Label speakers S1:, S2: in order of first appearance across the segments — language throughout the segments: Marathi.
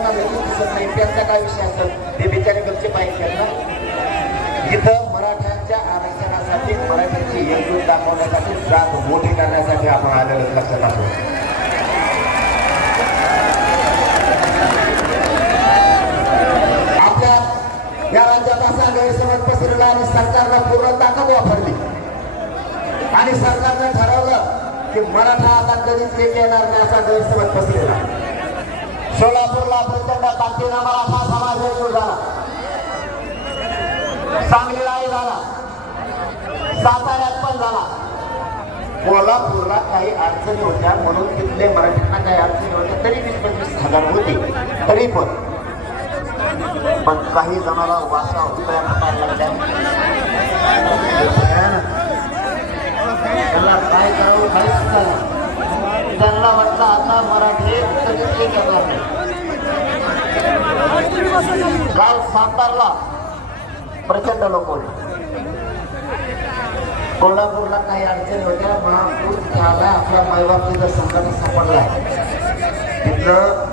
S1: त्यांचा काय विषय असेल ते बिचारे गपचे पाहिजे ना इथं मराठ्यांच्या आरक्षणासाठी मराठ्यांची एकजूट दाखवण्यासाठी जात मोठी करण्यासाठी आपण आलेलं लक्षात असू आपल्या या राज्यात असा गैरसमज पसरला आणि सरकारनं पूर्ण ताकद वापरली आणि सरकारनं ठरवलं की मराठा आता कधीच येणार नाही असा गैरसमज पसरलेला सोलापूरला प्रचंड ताकदीनं मराठा समाज एकजूट झाला. सांगलीलाही झाला. साताऱ्यात पण झाला. कोल्हापूरला काही अडचणी होत्या म्हणून तिथले मराठ्यांना काही अडचणी होत्या तरी वीस पंचवीस हजार होती. तरी पण. पण काही जणाला वासा उकळ्या फुटायला लागल्या त्याला काय करावं? काहीच सुचलं त्यांना वाटलं आता मराठी तरी एक येणार नाही काल सातारला प्रचंड लोक होते कोल्हापूरला काही अडचणी होत्या महापूर त्याला आपल्या मायबाप तिथं सापडला. सापडलाय तिथलं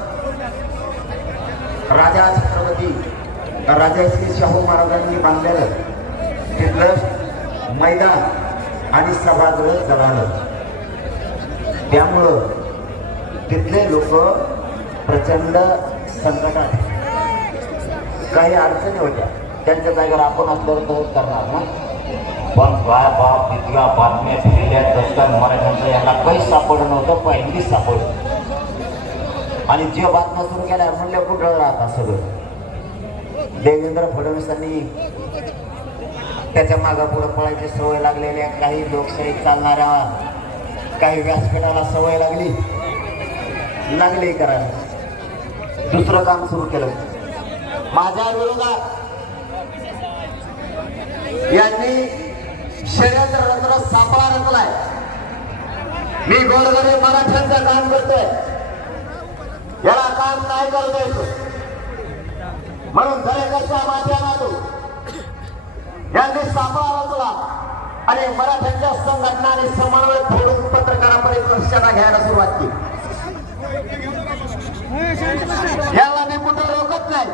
S1: राजा छत्रपती राजा श्री शाहू महाराजांनी बांधलेलं तिथलं मैदान आणि सभागृह जळालं. त्यामुळं तिथले लोक प्रचंड संकटात काही अडचणी होत्या. त्यांच्या जागेवर आपण असल्यावर तर करणार ना?
S2: पण काय बाप इतक्या बातम्या फिरल्या दसकर मराठ्यांचं यांना काही सापडलं नव्हतं पहिलीच सापडलं.
S1: आणि जे बातम्या सुरू केल्या म्हणल्या कुठं राहता सगळं? देवेंद्र फडणवीसांनी त्याच्या मागं पुढं पळायची सवय लागलेल्या काही लोकशाही चालणाऱ्या काही व्यासपीठाला सवय लागली. लागली करायला दुसरं काम सुरू केलं. माझ्या विरोधात यांनी षडयंत्र रत्न सापळा रचलाय. मी गोरगरीब मराठ्यांचं काम करतोय. याला काम नाही करतोय म्हणून दरेकरच्या माध्यमातून यांनी सापळा रचला? आणि मराठ्यांच्या संघटना आणि समन्वय फोडून पत्रकारापर्यंत लक्षात घ्यायला सुरुवात केली. याला मी कुठं रोखत नाही.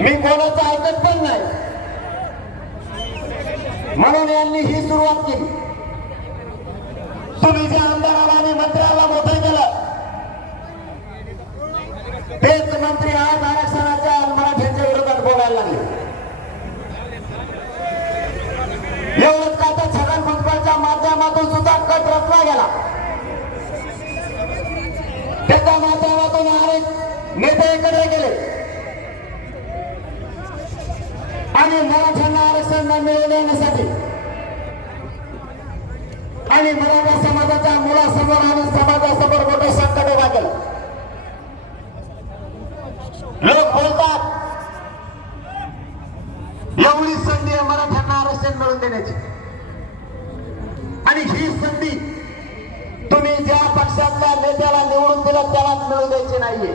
S1: मी कोणाचं ऐकत पण नाही. म्हणून यांनी ही सुरुवात केली. तुम्ही जे आमदाराला आणि मंत्र्याला मोठं केलं तेच मंत्री आज आरक्षण मराठ्यांच्या विरोधात बोलायला लागले एवढंच तर छगन भुजबळच्या माध्यमातून सुद्धा कट रचला गेला. त्याच्या माध्यमातून अनेक नेते एकत्र गेले आणि मराठ्यांना आरक्षण न मिळवून येण्यासाठी आणि मराठा समाजाच्या मुलासमोर आणि समाजासमोर मोठं संकट उभा केलं. लोक बोलतात एवढी संधी आहे मराठ्यांना आरक्षण मिळवून देण्याची. आणि ही संधी तुम्ही ज्या पक्षातल्या नेत्याला निवडून दिलं त्यालाच मिळू द्यायची नाहीये.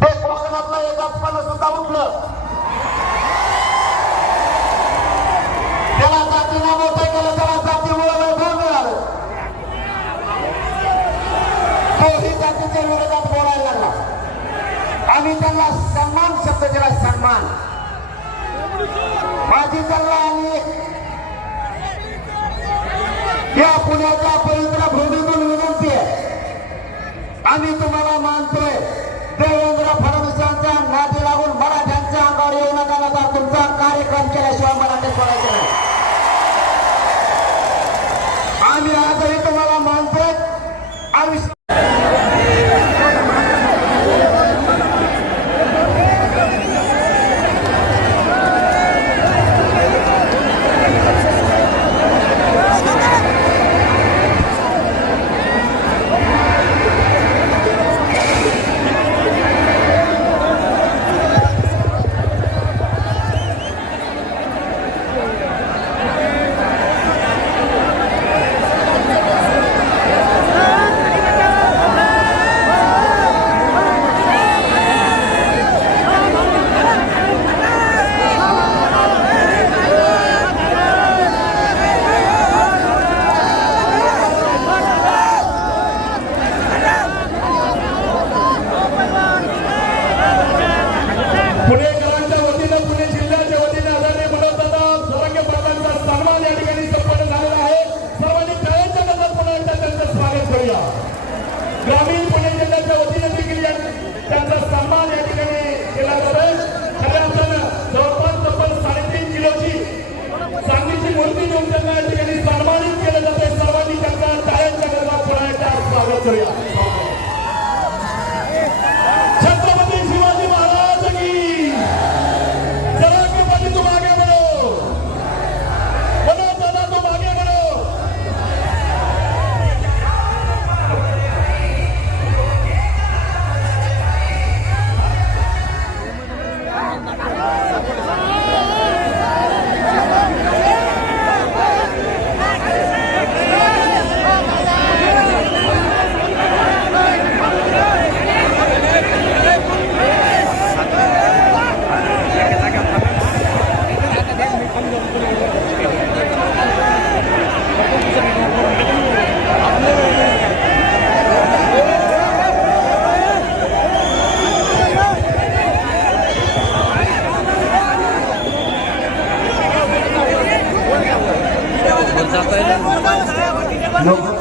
S1: ते कोकणातलं एक अपमान सुद्धा उठलं. त्याला जातीनं मोठं केलं त्याला जातीमुळे वैभव मिळालं? तोही जातीच्या विरोधात बोलायला लागला. आम्ही त्यांना सन्मान शब्द दिला सन्मान. माझी चालला आणि या पुण्याच्या पवित्र भूमीतून विनंती आहे. आम्ही तुम्हाला
S3: Korea.
S1: लोक